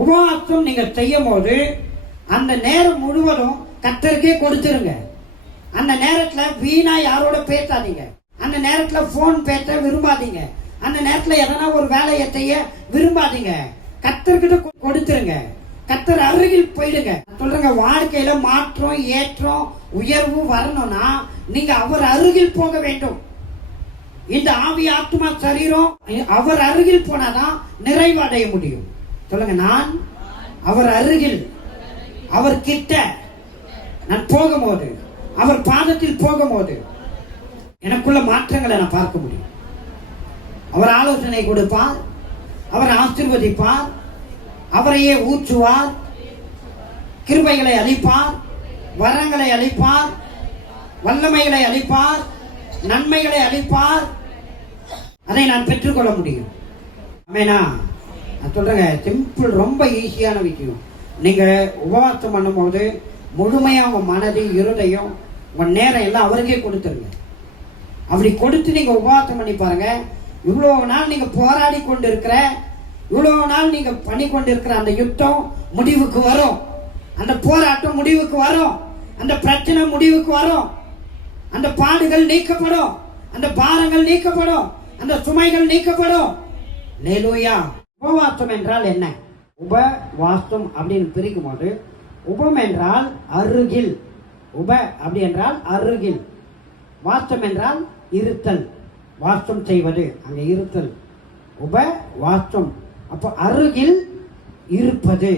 உபவாசம் நீங்க செய்யும் போது அந்த நேரம் முழுவதும் கர்த்தருக்கே கொடுத்துருங்க. அந்த நேரத்துல வீணா யாரோட பேசாதீங்க. அந்த நேரத்துல போன் பேச விரும்பாதீங்க. அந்த நேரத்துல எதனா ஒரு வேலையை செய்ய விரும்பாதீங்க. கர்த்தர்கிட்ட கொடுத்துருங்க. கர்த்தர் அருகில் போயிடுங்க. சொல்றேங்க, வாழ்க்கையில மாற்றம், ஏற்றம், உயர்வு வரணும்னா நீங்க அவர் அருகில் போக வேண்டும். இந்த ஆவி, ஆத்மா, சரீரம் அவர் அருகில் போனாதான் நிறைவு அடைய முடியும். சொல்லுங்க, நான் அவர் அருகில், அவர் கிட்ட நான் போகும்போது, அவர் பாதத்தில் போகும்போது எனக்குள்ள மாற்றங்களை நான் பார்க்க முடியும். அவர் ஆலோசனை கொடுப்பார், அவர் ஆசீர்வதிப்பார், அவரையே ஊற்றுவார், கிருபைகளை அளிப்பார், வரங்களை அளிப்பார், வல்லமைகளை அளிப்பார், நன்மைகளை அளிப்பார். அதை நான் பெற்றுக்கொள்ள முடியும். ஆமெனா? நான் சொல்றேங்க, சிம்பிள், ரொம்ப ஈஸியான விஷயம். நீங்க உபவாசம் பண்ணும்போது முழுமையா உங்க மனது, இருதயம், உங்க நேரம் எல்லாம் அவருக்கே கொடுத்துருங்க. அப்படி கொடுத்து நீங்க உபவாசம் பண்ணி பாருங்க. இவ்வளவு நாள் நீங்க போராடி கொண்டு இருக்கிற, இவ்வளவு நாள் நீங்க பண்ணி கொண்டு இருக்கிற அந்த யுத்தம் முடிவுக்கு வரும். அந்த போராட்டம் முடிவுக்கு வரும். அந்த பிரச்சனை முடிவுக்கு வரும். அந்த பாடுகள் நீக்கப்படும். அந்த பாரங்கள் நீக்கப்படும். அந்த சுமைகள் நீக்கப்படும். ஹல்லேலூயா. உபவாசம் என்றால் என்ன? உபவாசம் அப்படின்னு பிரிக்கும் போது, உபம் என்றால் அருகில், உப அப்படி என்றால் அருகில், வாசம் என்றால் இருத்தல், வாசம் செய்வது, அங்க இருத்தல், உப வாசம். அப்போ அருகில் இருப்பது.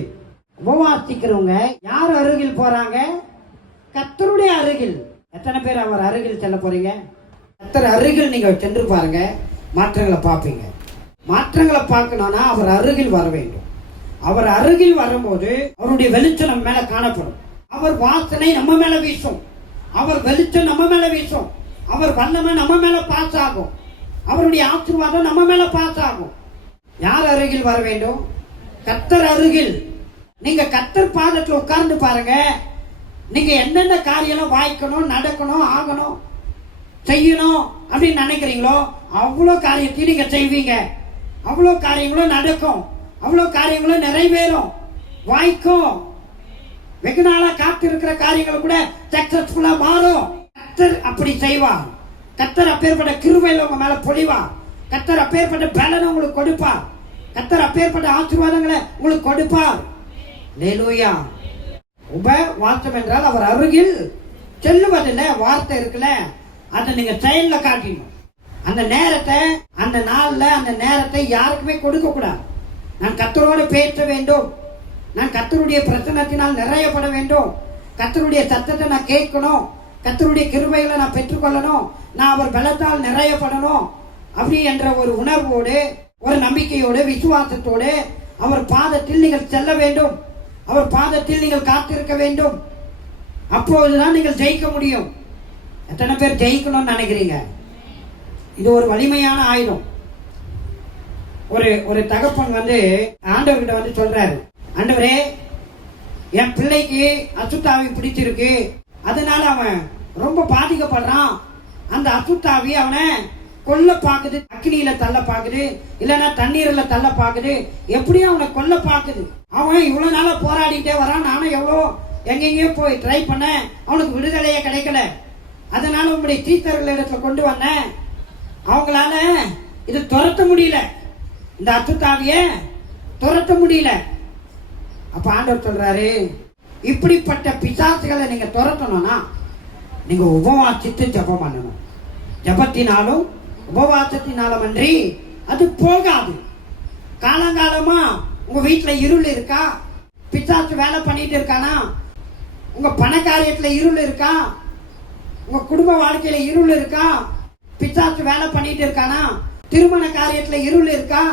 உபவாசிக்கிறவங்க யார் அருகில் போறாங்க? கர்த்தருடைய அருகில். எத்தனை பேர் அவர் அருகில் செல்ல போறீங்க? கர்த்தர் அருகில் நீங்க சென்று பாருங்க, மாற்றங்களை பார்ப்பீங்க. மாற்றங்களை பார்க்கணும்னா அவர் அருகில் வர வேண்டும். அவர் அருகில் வரும்போது அவருடைய வெளிச்சம் நம்ம மேல காணப்படும். அவர் வாசனை நம்ம மேல வீசும். அவர் வெளிச்சம் நம்ம மேல வீசும். அவர் வல்லமை நம்ம மேல பாஸ் ஆகும். அவருடைய ஆசீர்வாதம் நம்ம மேல பாஸ் ஆகும். யார் அருகில் வர வேண்டும்? கர்த்தர் அருகில். நீங்க கர்த்தர் பாதத்தில் உட்கார்ந்து பாருங்க. நீங்க என்னென்ன காரியம் வாய்க்கணும், நடக்கணும், ஆகணும், செய்யணும் அப்படின்னு நினைக்கிறீங்களோ அவ்வளோ காரியத்தையும் நீங்க செய்வீங்க. அவ்வளோ காரியங்களும் நடக்கும். அவ்வளோ காரியங்களும் நிறைவேறும், வாய்க்கும். வெகு நாளா காத்து இருக்கிற காரியங்கள் கூட சக்சஸ்ஃபுல்லா மாறும். கர்த்தர் அப்படி செய்வார். கர்த்தர் அப்பேற்பட்ட கிருபையில உங்க மேல பொழிவார். கர்த்தர் அப்பேற்பட்ட பலனை உங்களுக்கு கொடுப்பார். கர்த்தர் அப்பேற்பட்ட ஆசீர்வாதங்களை உங்களுக்கு கொடுப்பார். ஹல்லேலூயா. உபவாசம் என்றால் அவர் அருகில் செல்லுவதில்ல. வார்த்தை இருக்குல்ல, அதை நீங்க செயல்ல காட்டணும். அந்த நேரத்தை, அந்த நாள்ல அந்த நேரத்தை யாருக்குமே கொடுக்க கூடாது. நான் கர்த்தரோடு பேச வேண்டும். நான் கர்த்தருடைய பிரசன்னத்தினால் நிறையப்பட வேண்டும். கர்த்தருடைய சத்தத்தை நான் கேட்கணும். கர்த்தருடைய கிருபைகளை நான் பெற்றுக்கொள்ளணும். நான் அவர் பலத்தால் நிறையப்படணும். அப்படி என்ற ஒரு உணர்வோடு, ஒரு நம்பிக்கையோடு, விசுவாசத்தோடு அவர் பாதத்தில் நீங்கள் செல்ல வேண்டும். அவர் பாதத்தில் நீங்கள் காத்திருக்க வேண்டும். அப்போதுதான் நீங்கள் ஜெயிக்க முடியும். எத்தனை பேர் ஜெயிக்கணும்னு நினைக்கிறீங்க? இது ஒரு வலிமையான ஆயுதம். ஒரு தகப்பன் ஆண்டவர்கிட்ட சொல்றாரு, ஆண்டவரே, என் பிள்ளைக்கு அசுத்தாவி பிடிச்சிருக்கு, அதனால அவன் ரொம்ப பாதிக்கப்படுறான். அந்த அசுத்தாவி அவனை கொல்ல பாக்குது, அக்னியில தள்ள பாக்குது, இல்லைன்னா தண்ணீர்ல தள்ள பாக்குது, எப்படியும் அவனை கொல்ல பாக்குது. அவன் இவ்வளவு நாளா போராடிட்டே வரான். நானும் எவ்வளோ எங்கெங்கயோ போய் ட்ரை பண்ண, அவனுக்கு விடுதலையே கிடைக்கல. அதனால உங்களுடைய டீச்சர்கள் இடத்துல கொண்டு வந்தேன். அவங்களால இது துரத்த முடியல, இந்த அசுத்தாவிய துரத்த முடியல. அப்ப ஆண்டவர் சொல்றாரு, இப்படிப்பட்ட பிசாசுகளை நீங்க துரத்தணும்னா நீங்க உபவாசித்து ஜெபம் பண்ணணும். ஜெபத்தினாலும் உபவாசத்தினாலும் அன்றி அது போகாது. காலங்காலமா உங்க வீட்டுல இருள் இருக்கா? பிசாசு வேலை பண்ணிட்டு இருக்கானா? உங்க பண காரியத்துல இருள் இருக்கா? உங்க குடும்ப வாழ்க்கையில இருள் இருக்கா? பிசாசு வேலை பண்ணிட்டு இருக்கானா? திருமண காரியத்துல இருள் இருக்கா?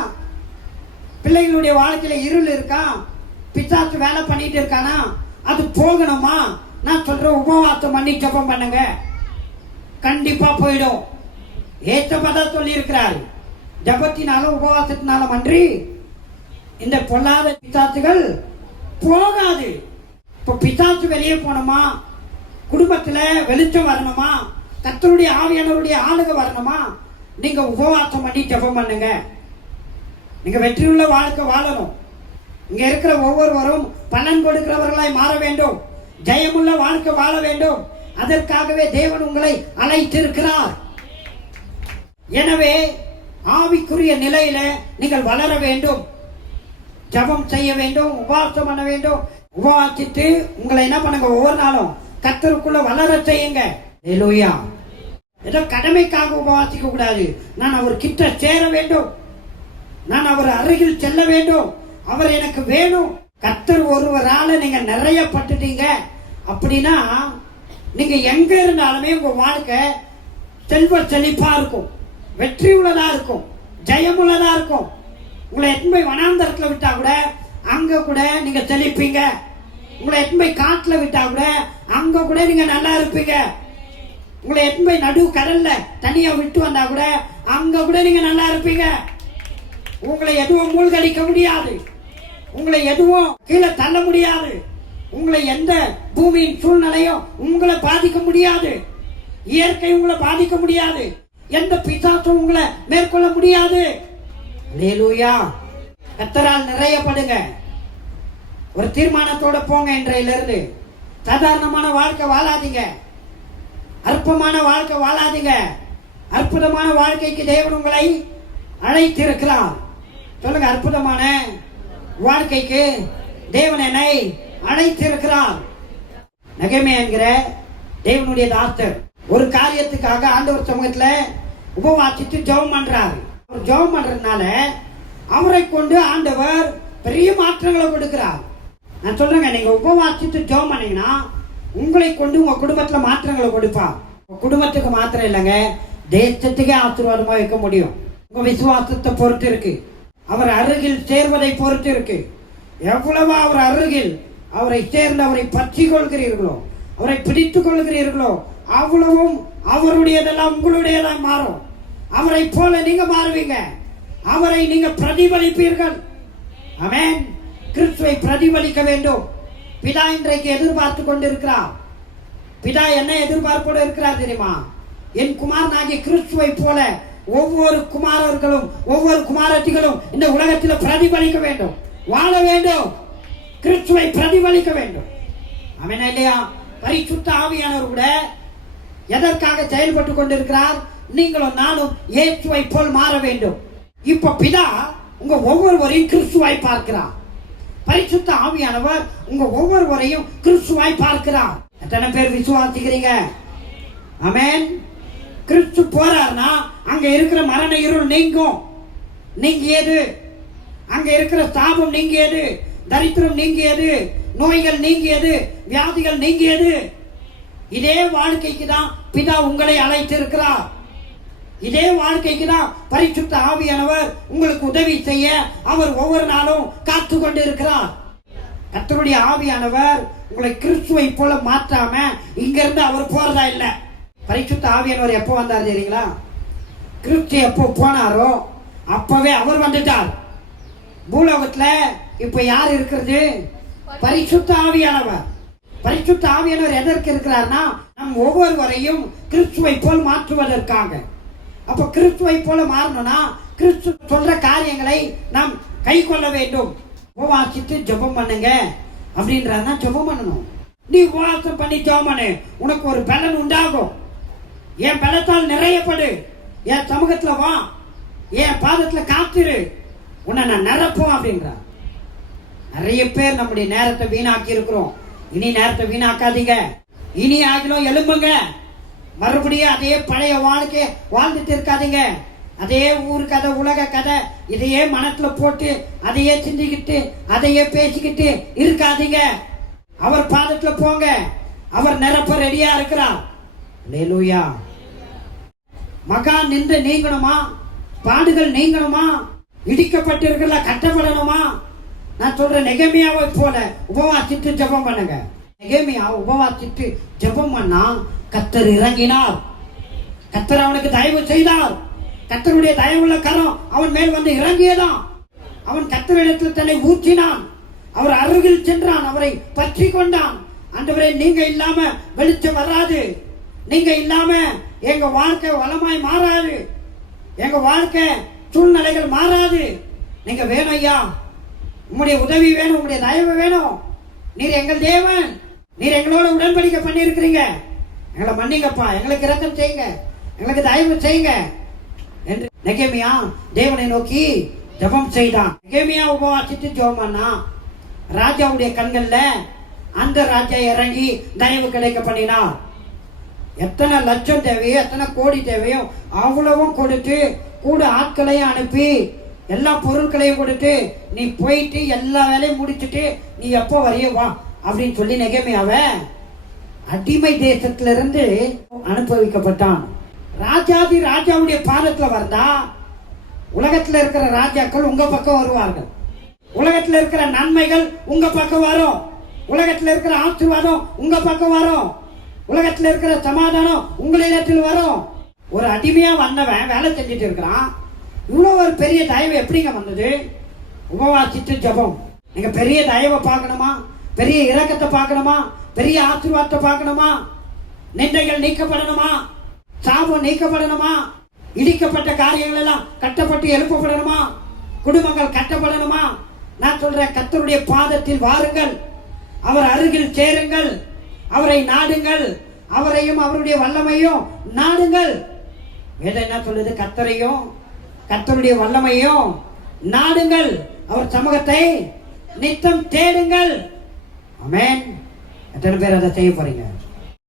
பிள்ளைகளுடைய வாழ்க்கையில இருள் இருக்கா? பிசாசு வேலை பண்ணிட்டு இருக்கானா? அது போகணுமா? நான் சொல்றேன், உபவாசம் பண்ணி ஜெபம் பண்ணுங்க, கண்டிப்பா போயிடும். ஏற்றப்பதான் சொல்லி இருக்கிறார், ஜெபத்தினாலும் உபவாசத்தினாலும் அன்றி இந்த பொல்லாத பிசாசுகள் போகாது. இப்ப பிசாசு வெளியே போனோமா, குடும்பத்துல வெளிச்சம் வரணுமா, கர்த்தருடைய ஆவியானவருடைய ஆளுகை வரணுமா, நீங்க உபவாசம் பண்ணி ஜெபம் பண்ணுங்க. நீங்க வெற்றியுள்ள வாழ்க்கை வாழணும். இங்க இருக்கிற ஒவ்வொருவரும் பலன் கொடுக்கிறவர்களாய் மாற வேண்டும். ஜெயமுள்ள வாழ்க்கை வாழ வேண்டும். அதற்காகவே தேவன் உங்களை அழைத்திருக்கிறார். எனவே ஆவிக்குரிய நிலையில நீங்கள் வளர வேண்டும். ஜெபம் செய்ய வேண்டும், உபவாசம் பண்ண வேண்டும். உபவாசித்து உங்களை என்ன பண்ணுங்க, ஒவ்வொரு நாளும் கர்த்தருக்குள்ள வளர செய்யுங்க. ஹல்லேலூயா. ஏதோ கடமைக்காக உபவாசிக்க கூடாது. நான் அவர் கிட்ட சேர வேண்டும், நான் அவர் அருகில் செல்ல வேண்டும், அவர் எனக்கு வேணும். கர்த்தர் ஒருவரால நீங்க நிறைய பட்டுட்டீங்க அப்படின்னா நீங்க எங்க இருந்தாலுமே உங்க வாழ்க்கை செல்வ செழிப்பா இருக்கும், வெற்றி உள்ளதா இருக்கும், ஜெயம் உள்ளதா இருக்கும். உங்களை எத்தனை வனாந்தரத்துல விட்டா கூட அங்க கூட நீங்க செழிப்பீங்க. உங்களை எத்தனை காட்டுல விட்டா கூட அங்க கூட நீங்க நல்லா இருப்பீங்க. உங்களை எத்தனை நடு கடல்ல தனியா விட்டு வந்தா கூட அங்க கூட நீங்க நல்லா இருப்பீங்க. உங்களை எதுவும் மூழ்கடிக்க முடியாது, உங்களை எதுவும் கீழே தள்ள முடியாது, உங்களை எந்த பூமியின் சூழ்நிலையும் உங்களை பாதிக்க முடியாது, இயற்கை உங்களை பாதிக்க முடியாது, எந்த பிசாசும் உங்களை மேற்கொள்ள முடியாது. அல்லேலூயா. கர்த்தரால் நிறையப்படுங்க. ஒரு தீர்மானத்தோட போங்க. இன்றையிலிருந்து சாதாரணமான வாழ்க்கை வாழாதீங்க, அற்பமான வாழ்க்கை வாழாதீங்க. அற்புதமான வாழ்க்கைக்கு தேவன் உங்களை அழைத்திருக்கிறார். சொல்லுங்க, அற்புதமான வாழ்க்கைக்கு தேவன் என்னை அழைத்திருக்கிறார். நெகேமியா என்கிற தேவனுடைய தாசர் ஒரு காரியத்துக்காக ஆண்டவர் சமூகத்துல உபவாசித்து ஜெபம் பண்றாரு. அவர் ஜெபம் பண்றதுனால அவரை கொண்டு ஆண்டவர் பெரிய மாற்றங்களை கொடுக்கிறார். நான் சொல்றேங்க, நீங்க உபவாசித்து ஜெபம் பண்ணீங்கன்னா உங்களை கொண்டு உங்க குடும்பத்துல மாற்றங்களை கொடுப்பார். உங்க குடும்பத்துக்கு மாத்திரம் இல்லைங்க, தேசத்துக்கே ஆசீர்வாதமா வைக்க முடியும். உங்க விசுவாசத்தை பொறுத்து இருக்கு, அவர் அருகில் சேர்வதை பொறுத்து இருக்கு. எவ்வளவு அவர் அருகில் அவரை சேர்ந்து அவரை பற்றி கொள்கிறீர்களோ, அவரை பிடித்துக் கொள்கிறீர்களோ, அவ்வளவும் அவருடையதெல்லாம் உங்களுடையதாக மாறும். அவரை போல நீங்க மாறுவீங்க, அவரை நீங்க பிரதிபலிப்பீர்கள். ஆமென். கிறிஸ்துவை பிரதிபலிக்க வேண்டும். பிதா இன்றைக்கு எதிர்பார்த்து கொண்டிருக்கிறார். பிதா என்ன எதிர்பார்ப்போடு இருக்கிறார் தெரியுமா? என் குமாரனாகிய கிறிஸ்துவை போல ஒவ்வொரு குமாரர்களும் ஒவ்வொரு குமாரத்திகளும் இந்த உலகத்தில் பிரதிபலிக்க வேண்டும், வாழ வேண்டும், கிறிஸ்துவை பிரதிபலிக்க வேண்டும். ஆமென் இல்லையா? பரிசுத்த ஆவியானவர் கூட எதற்காக செயல்பட்டு கொண்டிருக்கிறார்? நீங்களும் நானும் இயேசுவை போல் மாற வேண்டும். இப்ப பிதா உங்க ஒவ்வொருவரையும் கிறிஸ்துவாய் பார்க்கிறார். பரிசுத்த ஆவியானவர் உங்க ஒவ்வொருவரையும் கிறிஸ்துவாய் பார்க்கிறார். எத்தனை பேர் விசுவாசிக்கிறீங்க? ஆமென். கிறிஸ்து போறார்னா அங்க இருக்கிற மரண இருள் நீங்கும். நீங்கியது. அங்க இருக்கிற சாபம் நீங்கியது, தரித்திரம் நீங்கியது, நோய்கள் நீங்கியது, வியாதிகள் நீங்கியது. இதே வாழ்க்கைக்கு தான் பிதா உங்களை அழைத்திருக்கிறார். இதே வாழ்க்கைக்கு தான் பரிசுத்த ஆவியானவர் உங்களுக்கு உதவி செய்ய அவர் ஒவ்வொரு நாளும் காத்து கொண்டு இருக்கிறார். கர்த்தருடைய ஆவியானவர் உங்களை கிறிஸ்துவை போல மாற்றாம இங்க இருந்து அவர் போறதா இல்ல. பரிசுத்த ஆவியானவர் எப்போ வந்தார் தெரியுங்களா? கிறிஸ்து எப்போ போனாரோ அப்பவே அவர் வந்துட்டார். பூலோகத்துல இப்ப யார் இருக்கிறது? பரிசுத்த ஆவியானவர். பரிசுத்த ஆவியானவர் எதற்கு இருக்கிறார்னா நம் ஒவ்வொருவரையும் கிறிஸ்துவை போல் மாற்றுவதற்காக. அப்ப கிறிஸ்துவை போல மாறணும்னா கிறிஸ்து சொல்ற காரியங்களை நாம் கை கொள்ள வேண்டும். உபவாசித்து ஜெபம் பண்ணுங்க அப்படின்றா ஜெபம் பண்ணணும். நீ உபவாசம் பண்ணி ஜெபம் பண்ணு, உனக்கு ஒரு பலன் உண்டாகும். என் பலத்தால் நிறையப்படு, என் சமூகத்துல வா, என் பாதத்துல காத்திரு, உன்னை நான் நிரப்போம் அப்படின்றார். நிறைய பேர் நம்முடைய நேரத்தை வீணாக்கி இருக்கிறோம். இனி நேரத்தை வீணாக்காதீங்க. இனி ஆகிலும் எழும்புங்க. மறுபடியும் அதே பழைய வாழ்க்கைய வாழ்ந்துட்டு இருக்காதீங்க. அதே ஊர் கதை, உலக கதை, இதையே மனத்துல போட்டு அதையே சிந்திக்கிட்டு அதையே பேசிக்கிட்டு இருக்காதீங்க. அவர் பாதத்துல போங்க. அவர் நிரப்ப ரெடியா இருக்கிறார். அல்லேலூயா. மகா நின்று நீங்கணுமா? பாடுகள் நீங்கணுமா? இடிக்கப்பட்டிருக்கிறத கட்டப்படணுமா? நான் சொல்றேன், நெகேமியாவை போல உபவாசித்து ஜெபம் பண்ணுங்க. நெகேமியா உபவாசித்து ஜெபம் பண்ணா கர்த்தர் இறங்கினார். கர்த்தர் அவனுக்கு தயவு செய்தார். கர்த்தருடைய தயவுள்ள கரம் அவன் மேல் வந்து இறங்கியதான். அவன் கர்த்தரிடத்தில் தன்னை ஊற்றினான். அவர் அருகில் சென்றான், அவரை பற்றி கொண்டான். ஆண்டவரே, நீங்க இல்லாம வெளிச்சம் வராது, நீங்க இல்லாம எங்க வாழ்க்கை வளமாய் மாறாது, எங்க வாழ்க்கை சூழ்நிலைகள் மாறாது, நீங்க வேணும் ஐயா, உம்முடைய உதவி வேணும், உம்முடைய தயவு வேணும். நீர் எங்கள் தேவன், நீர் எங்களோட உடன்படிக்கை பண்ணி இருக்கிறீங்க, எங்களை மன்னிங்கப்பா, எங்களுக்கு இரக்கம் செய்யுங்க, எங்களுக்கு தயவு செய்யுங்க என்று நெகேமியா தேவனை நோக்கி ஜெபம் செய்தான். நெகேமியா உபவாசித்து ஜெபம் பண்ணா. ராஜாவுடைய கண்கள்ல அந்த ராஜா இறங்கி தயவு கிடைக்க பண்ணினார். எத்தனை லட்சம் தேவையோ, எத்தனை கோடி தேவையோ அவ்வளவும் கொடுத்து, கூட ஆட்களையும் அனுப்பி, எல்லா பொருட்களையும் கொடுத்து, நீ போயிட்டு எல்லா வேலையும் முடிச்சுட்டு நீ எப்போ வரைய வா அப்படின்னு சொல்லி நெகேமியாவை அடிமை தேசத்திலிருந்து அனுபவிக்கப்பட்டான். ராஜாதி ராஜாவுடைய பாதத்துல வந்தா உலகத்துல இருக்கிற ராஜாக்கள் உங்க பக்கம் வருவார்கள். உலகத்துல இருக்கிற நன்மைகள் உங்க பக்கம் வரும். உலகத்துல இருக்கிற ஆசீர்வாதம் உங்க பக்கம் வரும். உலகத்துல இருக்கிற சமாதானம் உங்களிடத்தில் வரும். ஒரு அடிமையா வந்தவன் வேலை செஞ்சுட்டு இருக்கிறான். இவ்வளவு ஒரு பெரிய தயவு எப்படிங்க வந்தது? உபவாசித்து ஜெபம். நீங்க பெரிய தயவை பார்க்கணுமா, பெரிய இரக்கத்தை பார்க்கணுமா, பெரிய ஆசீர்வாதத்தை பார்க்கணுமா, நிந்தைகள் நீக்கப்படணுமா, சாபம் நீக்கப்படணுமா, இடிக்கப்பட்ட காரியங்கள் எல்லாம் கட்டப்பட்டு எழுப்பப்படணுமா, குடும்பங்கள் கட்டப்படணுமா, நான் சொல்றேன், கர்த்தருடைய பாதத்தில் வாருங்கள், அவர் அருகில் சேருங்கள், அவரை நாடுங்கள், அவரையும் அவருடைய வல்லமையும் நாடுங்கள். வேதம் என்ன சொல்லுது? கர்த்தரையும் கர்த்தருடைய வல்லமையும் நாடுங்கள், அவர் சமூகத்தை நித்தம் தேடுங்கள். ஆமென். எத்தனை பேர் அதை செய்ய போறீங்க?